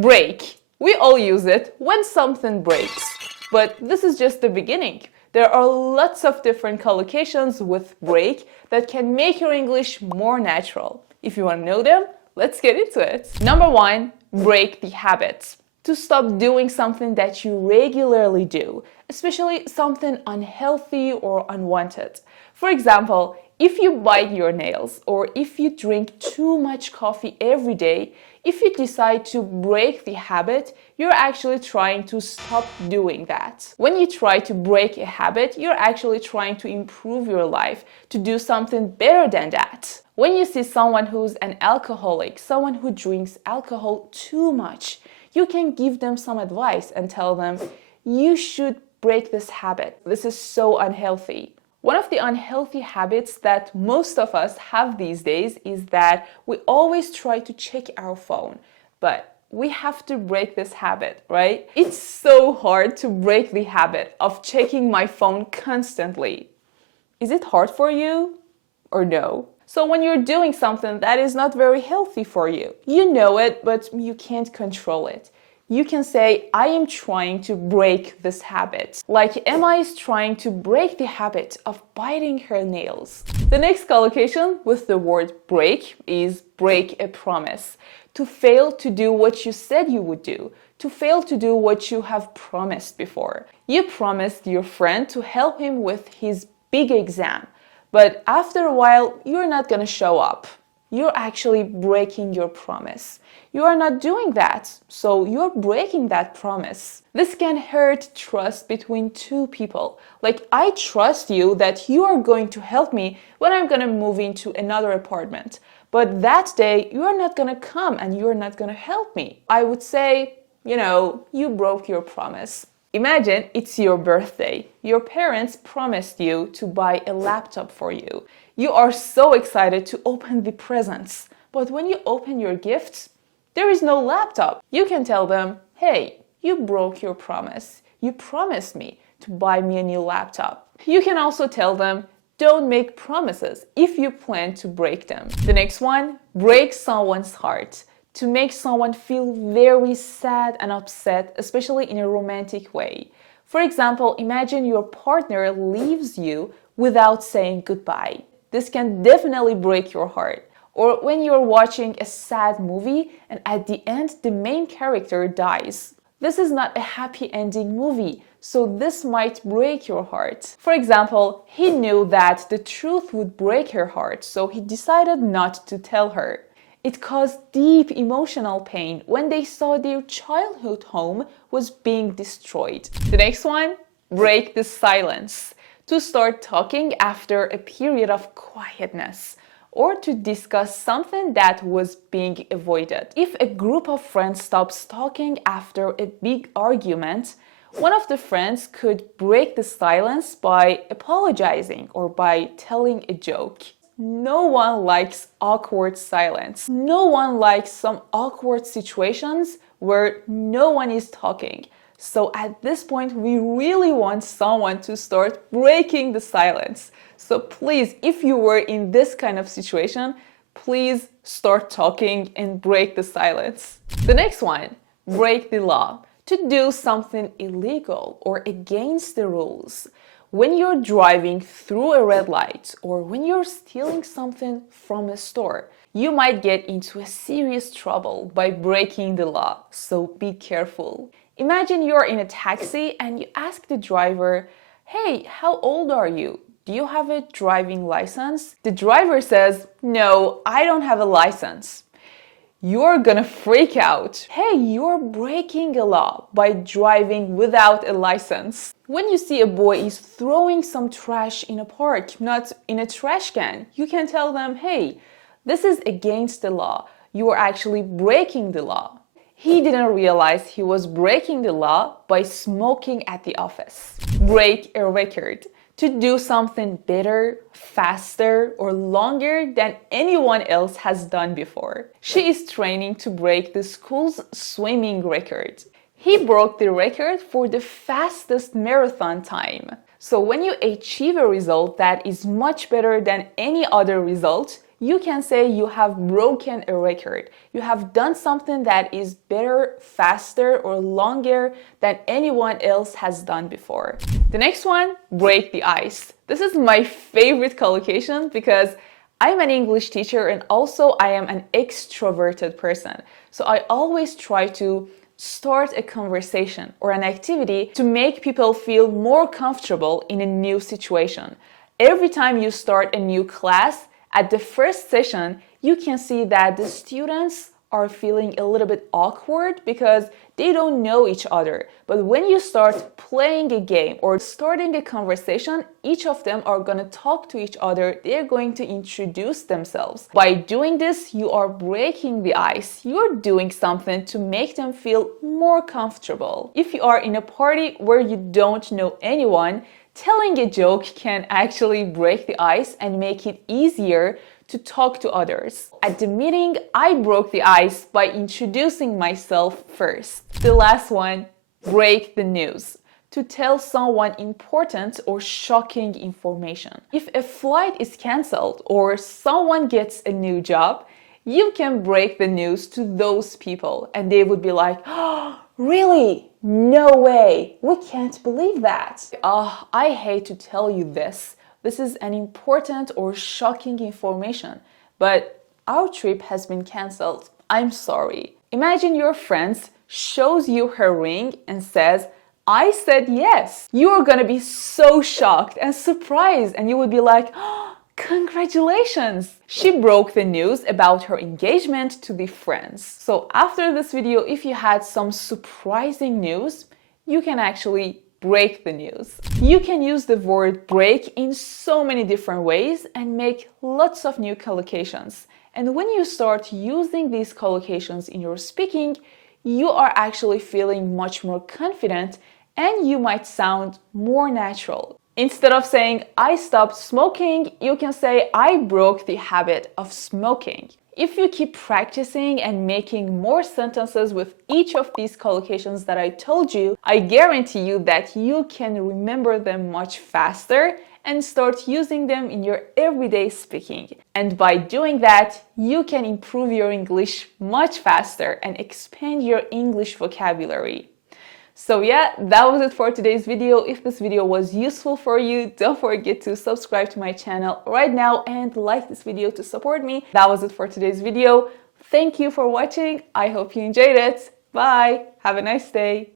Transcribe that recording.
Break. We all use it when something breaks. But this is just the beginning. There are lots of different collocations with break that can make your English more natural. If you want to know them, let's get into it. Number 1, break the habit. To stop doing something that you regularly do, especially something unhealthy or unwanted. For example, if you bite your nails or if you drink too much coffee every day, if you decide to break the habit, you're actually trying to stop doing that. When you try to break a habit, you're actually trying to improve your life, to do something better than that. When you see someone who's an alcoholic, someone who drinks alcohol too much, you can give them some advice and tell them, you should break this habit. This is so unhealthy. One of the unhealthy habits that most of us have these days is that we always try to check our phone, but we have to break this habit, right? It's so hard to break the habit of checking my phone constantly. Is it hard for you or no? So when you're doing something that is not very healthy for you, you know it, but you can't control it. You can say, I am trying to break this habit. Like Emma is trying to break the habit of biting her nails. The next collocation with the word break is break a promise. To fail to do what you said you would do. To fail to do what you have promised before. You promised your friend to help him with his big exam, but after a while, you're not gonna show up. You're actually breaking your promise. You are not doing that, so you're breaking that promise. This can hurt trust between two people. Like, I trust you that you are going to help me when I'm gonna move into another apartment. But that day, you are not gonna come and you're not gonna help me. I would say, you broke your promise. Imagine it's your birthday. Your parents promised you to buy a laptop for you. You are so excited to open the presents. But when you open your gifts, there is no laptop. You can tell them, hey, you broke your promise. You promised me to buy me a new laptop. You can also tell them, don't make promises if you plan to break them. The next one, break someone's heart. To make someone feel very sad and upset, especially in a romantic way. For example, imagine your partner leaves you without saying goodbye. This can definitely break your heart. Or when you're watching a sad movie and at the end the main character dies. This is not a happy ending movie, so this might break your heart. For example, he knew that the truth would break her heart, so he decided not to tell her. It caused deep emotional pain when they saw their childhood home was being destroyed. The next one, break the silence. To start talking after a period of quietness, or to discuss something that was being avoided. If a group of friends stops talking after a big argument, one of the friends could break the silence by apologizing or by telling a joke. No one likes awkward silence. No one likes some awkward situations where no one is talking. So at this point, we really want someone to start breaking the silence. So please, if you were in this kind of situation, please start talking and break the silence. The next one, break the law. To do something illegal or against the rules. When you're driving through a red light or when you're stealing something from a store, you might get into a serious trouble by breaking the law, so be careful. Imagine you're in a taxi and you ask the driver, hey, how old are you? Do you have a driving license? The driver says, no, I don't have a license. You're gonna freak out. Hey, you're breaking a law by driving without a license. When you see a boy is throwing some trash in a park, not in a trash can, you can tell them, hey, this is against the law. You are actually breaking the law. He didn't realize he was breaking the law by smoking at the office. Break a record. To do something better, faster, or longer than anyone else has done before. She is training to break the school's swimming record. He broke the record for the fastest marathon time. So when you achieve a result that is much better than any other result, you can say you have broken a record. You have done something that is better, faster, or longer than anyone else has done before. The next one, break the ice. This is my favorite collocation because I'm an English teacher and also I am an extroverted person. So I always try to start a conversation or an activity to make people feel more comfortable in a new situation. Every time you start a new class, at the first session, you can see that the students are feeling a little bit awkward because they don't know each other. But when you start playing a game or starting a conversation, each of them are going to talk to each other. They're going to introduce themselves. By doing this, you are breaking the ice. You're doing something to make them feel more comfortable. If you are in a party where you don't know anyone, telling a joke can actually break the ice and make it easier to talk to others. At the meeting, I broke the ice by introducing myself first. The last one, break the news. To tell someone important or shocking information. If a flight is cancelled or someone gets a new job, you can break the news to those people and they would be like, oh, really? No way! We can't believe that. I hate to tell you this. This is an important or shocking information, but our trip has been cancelled. I'm sorry. Imagine your friend shows you her ring and says, I said yes. You are gonna be so shocked and surprised and you would be like, oh, congratulations! She broke the news about her engagement to the friends. So after this video, if you had some surprising news, you can actually break the news. You can use the word break in so many different ways and make lots of new collocations. And when you start using these collocations in your speaking, you are actually feeling much more confident and you might sound more natural. Instead of saying, I stopped smoking, you can say, I broke the habit of smoking. If you keep practicing and making more sentences with each of these collocations that I told you, I guarantee you that you can remember them much faster and start using them in your everyday speaking. And by doing that, you can improve your English much faster and expand your English vocabulary. So yeah, that was it for today's video. If this video was useful for you, don't forget to subscribe to my channel right now and like this video to support me. That was it for today's video. Thank you for watching. I hope you enjoyed it. Bye. Have a nice day.